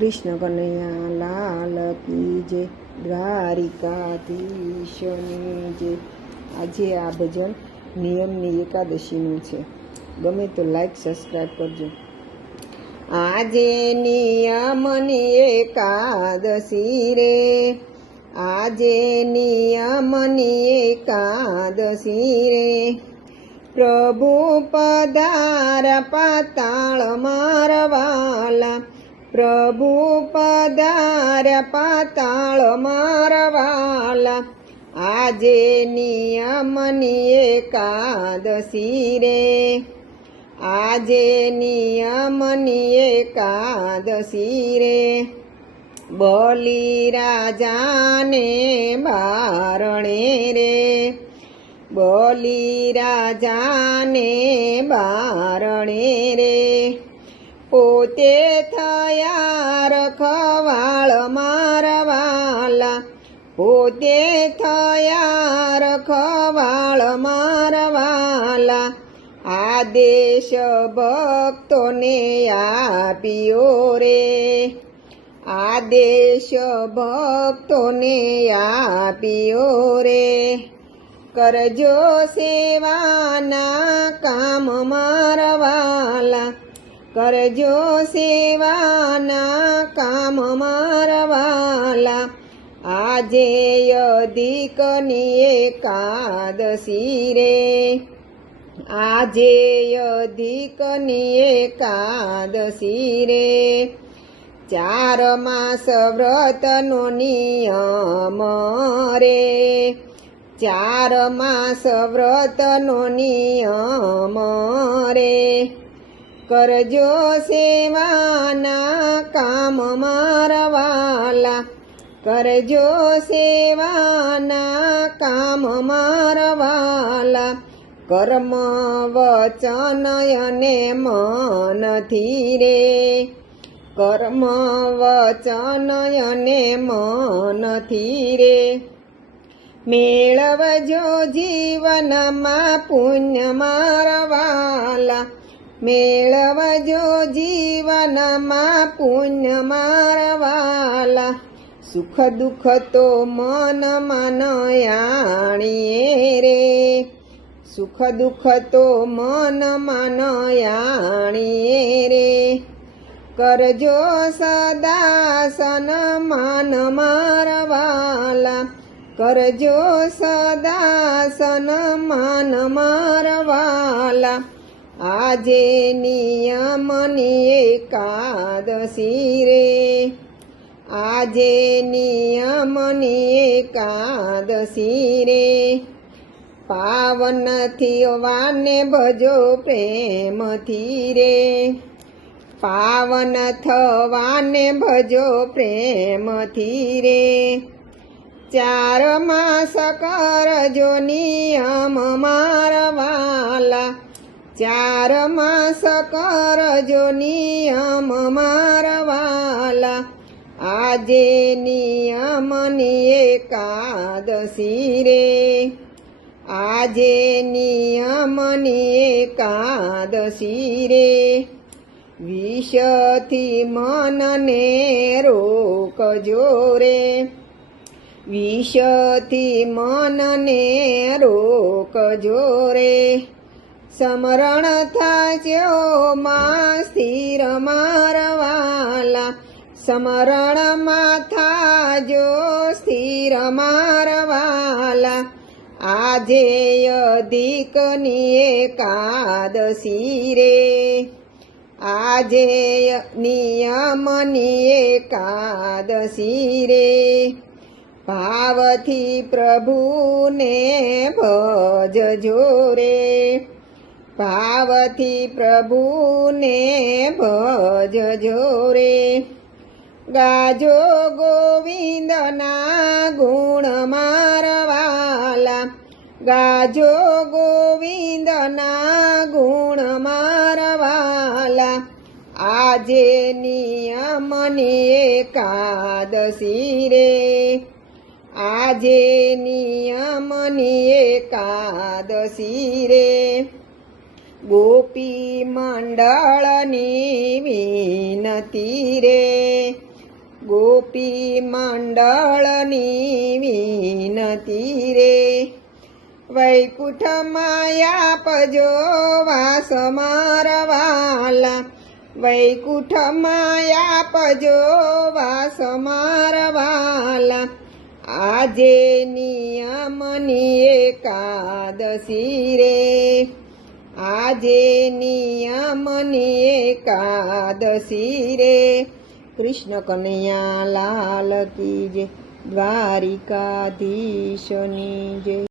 કૃષ્ણ કનૈયા લાલ કી જય, દ્વારિકાધીશની જય। આજે આ ભજન નિયમની એકાદશીનું છે। ગમે તો લાઈક સબસ્ક્રાઈબ કરજો। આજે નિયમની એકાદશી રે, આજે નિયમની એકાદશી રે। પ્રભુ પધારા પાતાળ મારવાલા, પ્રભુ પધાર્યા પાતાળ મારવાલા। આજે નિયમની એકાદશી રે, આજે નિયમની એકાદશી રે। બલિરાજાને બારણે રે, બલિરાજાને બારણે રે। પોતે થયા રખવાળ મારવાલા, પોતે થયા રખવાળ મારવાલા। આદેશ ભક્તોને આપ્યો રે, આદેશ ભક્તોને આપ્યો રે। કરજો સેવાના કામ મારવાલા, કરજો સેવાના કામ મારવાલા। આજે અધિકની એકાદશી રે, આજે અધિકની એકાદશી રે। 4 માસ વ્રતનો નિયમ રે, 4 માસ વ્રતનો નિયમ રે। કરજો સેવાના કામ મારવાલા, કરજો સેવાના કામ મારવાલા। કર્મ વચન અને મનથી રે, કર્મ વચન અને મનથી રે। મેળવજો જીવનમાં પુણ્ય મારવાલા, મેળવજો જીવનમાં પુણ્ય મારવાલા। સુખ દુઃખ તો મનમાં આણીએ રે, સુખ દુઃખ તો મનમાં આણીએ રે। કરજો સદા સન્માન મારવાલા, કરજો સદા સન્માન મારવાલા। આજે નિયમની એકાદશી રે, આજે નિયમની એકાદશી રે। પાવન થવાને ભજો પ્રેમથી રે, પાવન થવાને ભજો પ્રેમથી રે। 4 માસ કરજો નિયમ મારવાલા, 4 માસ કરજો નિયમ મારવાલા। આજે નિયમની એકાદશી રે, આજે નિયમની એકાદશી રે। વિષથી મનને રોકજો રે, વિષથી મનને રોકજો રે। સ્મરણ થાજો માં સ્થિર મારવાલા, સ્મરણમાં થાજો સ્થિર મારવાલા। આજે અધિકની એકાદશી રે, આજે નિયમની એકાદશી રે। ભાવથી પ્રભુને ભજજો રે, ભાવથી પ્રભુને ભજજો રે। ગાજો ગોવિંદના ગુણ મારવાલા, ગાજો ગોવિંદના ગુણ મારવાલા। આજે નિયમની એકાદશી રે, આજે નિયમની એકાદશી રે। ગોપી મંડળની વિનતી રે, ગોપી મંડળની વિનતી રે વૈકુંઠમાં આપજો વાસ મારા વાલા વૈકુંઠમાં આપજો વાસ મારા વાલા આજે નિયમની એકાદશી રે આજે નિયમની એકાદશી રે કૃષ્ણ કનૈયા લાલ કી જય દ્વારિકાધીશની જય